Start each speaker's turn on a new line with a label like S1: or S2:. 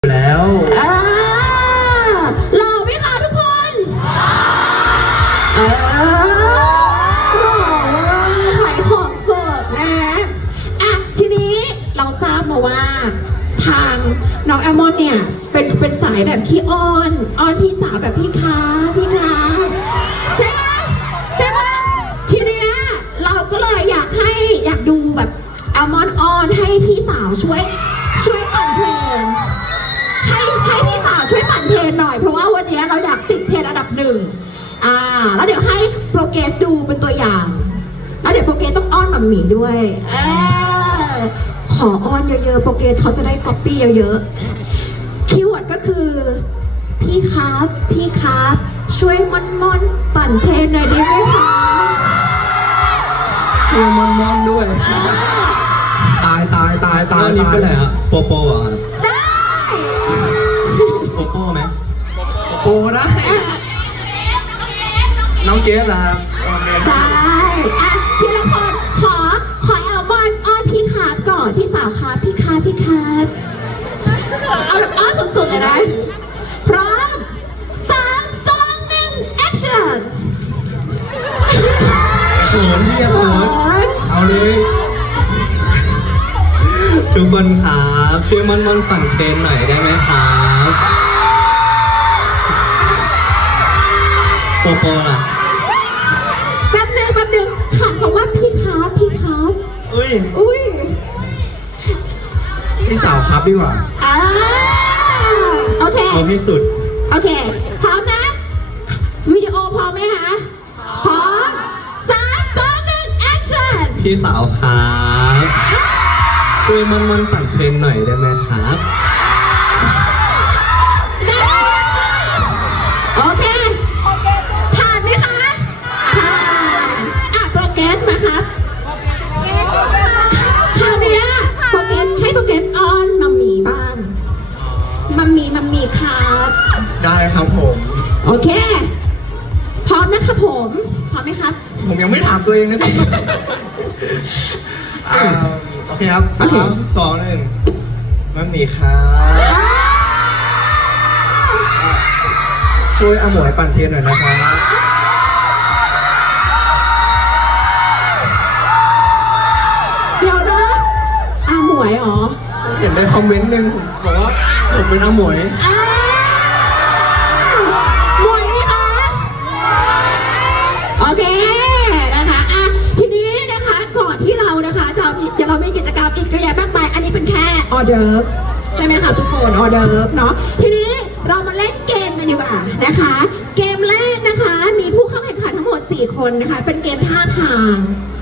S1: แล้ว
S2: หล่อไหมคะทุกคนหล่อขายของสดนะทีนี้เราทราบมาว่าทางน้องแอลมอนเนี่ยเป็นสายแบบขี้อ้อนพี่สาวแบบพี่คะใช่ไหมทีเนี้ยเราก็เลยอยากดูแบบแอลมอนอ้อนให้พี่สาวช่วยปั่นเทรนให้พี่สาวช่วยปั่นเทรนหน่อยเพราะว่าวันนี้เราอยากติดเทรนอันดับหนึ่งแล้วเดี๋ยวให้โปรเกรสดูเป็นตัวอย่างแล้วเดี๋ยวโปรเกรสต้องอ้อนหม่ำหมี่ด้วยขออ้อนเยอะๆโปรเกรสเขาจะได้ก๊อปปี้เยอะๆคีย์เวิร์ดก็คือพี่ครับช่วยม่อนปั่นเทรนหน่อยได้ไหมคะ
S1: ช่วยมอนด้วยตาย
S3: อันนี้เป็นอะไรอะโปโปอ่ะ
S2: ได้
S3: โปโปไหม
S1: โปได้น้องเจฟนะครับ
S2: ได้ทีละคนขอแอลมอนอ้อนพี่ครับก่อนพี่สาวครับพี่ครับเอาแบบอ้อนสุดๆเลยนะพร้อม3 2 1 action
S1: เขินดิเขินเอาเลย
S3: ทุกคนครับช่วยม่อนปั่นเทรนหน่อยได้ไหมครับโปโปล่ะ
S2: แป๊บนึงขาดคำว่าพี่ครับ
S3: อุ้ย
S1: พี่สาวครับดีกว่า
S2: โอเค
S3: เอาที่สุด
S2: โอเคพร้อมนะวิดีโอพร้อมไหมคะพร้อม3 2 1 action
S3: พี่สาวครับช่วยม่อนปั่นเทรนหน่อยได้ไหมครับ
S2: โอเคผ่านไหมคะผ่านโปรเกรสมาครับคราวนี้โปรเกรสให้โปรเกรสออนมัมมี่บ้างมัมมี่ครับ
S1: ได้ครับผม
S2: โอเคพร้อมนะครับผมพร้อมไหมครับ
S1: ผมยังไม่ถามตัวเองนะครับโอเคครับ3 2 1มันมีครับช่วยอาหมวยปั่นเทรนหน่อยนะครับ
S2: เดี๋ยวนะอาหมวยเหรอ
S1: เห็นในคอมเมนต์หนึ่งบอกว่าผมเป็นอาหมวย
S2: หมวยไหมคะโอเคนะคะทีนี้นะคะก่อนที่เรานะคะเดี๋ยวเรามีกิจกรรมอีกเยอะแยะมากมายอันนี้เป็นแค่ออเดิร์ฟใช่ไหมคะทุกคนออเดิร์ฟเนาะทีนี้เรามาเล่นเกมกันดีกว่านะคะเกมแรกนะคะมีผู้เข้าแข่งขันทั้งหมด4 คนนะคะเป็นเกมท่าทาง